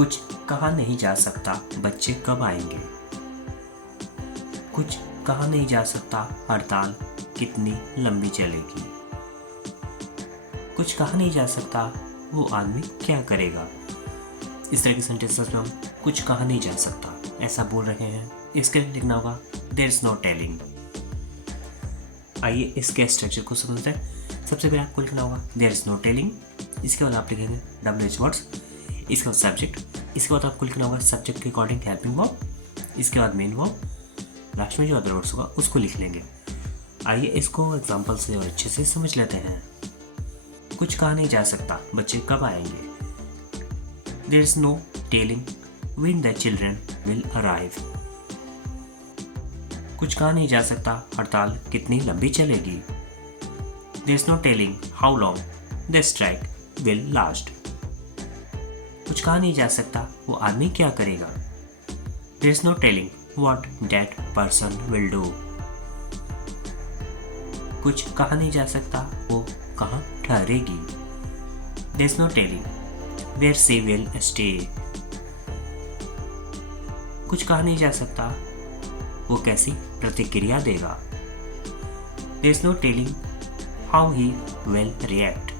कुछ कहा नहीं जा सकता बच्चे कब आएंगे। कुछ कहा नहीं जा सकता हड़ताल कितनी लंबी चलेगी। कुछ कहा नहीं जा सकता वो आदमी क्या करेगा। इस तरह के सेंटेंसेस में हम कुछ कहा नहीं जा सकता ऐसा बोल रहे हैं। इसके लिए लिखना होगा देयर इज नो टेलिंग। आइए इसके स्ट्रक्चर को समझते हैं। सबसे पहले आपको लिखना होगा देयर इज नो टेलिंग। इसके बाद आप लिखेंगे WH वर्ड्स। इसके बाद सब्जेक्ट। इसके बाद आपको लिखना होगा सब्जेक्ट के अकॉर्डिंग हेल्पिंग वर्ब। इसके बाद मेन वर्ब। लास्ट में जो अदर वर्ड्स होगा उसको लिख लेंगे। आइए इसको एग्जाम्पल से और अच्छे से समझ लेते हैं। कुछ कहा नहीं जा सकता बच्चे कब आएंगे। There is no telling when the children will arrive. कुछ कहा नहीं जा सकता हड़ताल कितनी लंबी चलेगी। There is no telling how long the strike will last. कुछ कहा नहीं जा सकता वो आदमी क्या करेगा। There is no telling what that person will do. कुछ कहा नहीं जा सकता वो कहाँ ठहरेगी। There is no telling where she will stay. कुछ कहा नहीं जा सकता वो कैसी प्रतिक्रिया देगा। There is no telling how he will react.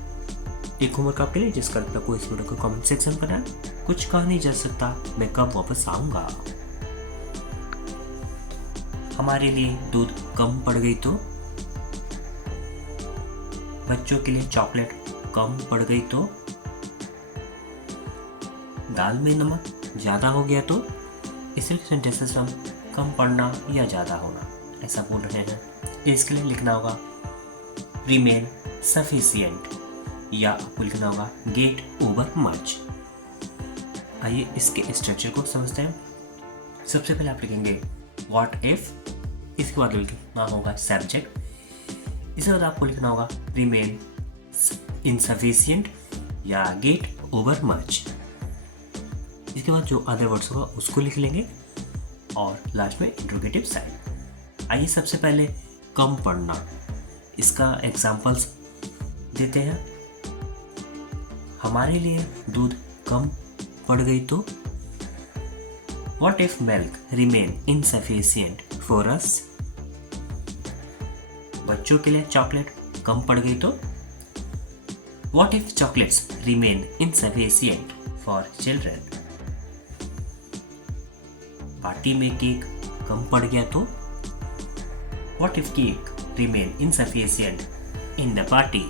एक होमवर्क आपके लिए जिसका आपको इस वीडियो को कमेंट सेक्शन पर है। कुछ कहा नहीं जा सकता मैं कब वापस आऊंगा। हमारे लिए दूध कम पड़ गई तो। बच्चों के लिए चॉकलेट कम पड़ गई तो। दाल में नमक ज्यादा हो गया तो। इसलिए सेंटेंसेस हम कम पढ़ना या ज़्यादा होना ऐसा बोल रहे हैं। इसके लिए लिखना होगा रिमेन सफिशिएंट या आपको लिखना होगा गेट ओवर मच। आइए इसके स्ट्रक्चर को समझते हैं। सबसे पहले आप लिखेंगे व्हाट इफ। इसके बाद लिखना होगा सब्जेक्ट। इसके बाद आपको लिखना होगा रिमेन इनसफिशिएंट या गेट ओवर मच। इसके बाद जो अदर वर्ड्स होगा उसको लिख लेंगे और लास्ट में इंट्रोगेटिव साइन। आइए सबसे पहले कम पढ़ना इसका एग्जाम्पल्स देते हैं। हमारे लिए दूध कम पड़ गई तो। What if milk remain insufficient for us. बच्चों के लिए चॉकलेट कम पड़ गई तो। What if chocolates remain insufficient for children. Party में केक कम पड़ गया तो। What if cake remain insufficient in the party?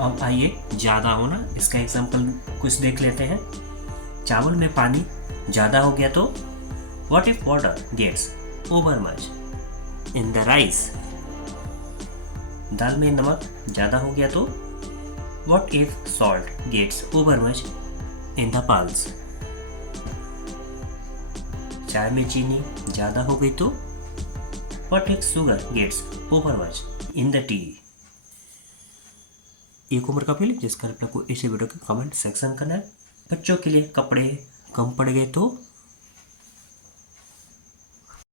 अब आइए ज़्यादा होना इसका एग्जाम्पल कुछ देख लेते हैं। चावल में पानी ज़्यादा हो गया तो। What if water gets over much in the rice? दाल में नमक ज़्यादा हो गया तो। What if salt gets over much in the pulse? चाय में चीनी ज़्यादा हो गई तो। What if sugar gets over much in the tea? एक होमवर्क का फिल जिसका आपको इस वीडियो के कमेंट सेक्शन करना है। बच्चों के लिए कपड़े कम पड़ गए तो।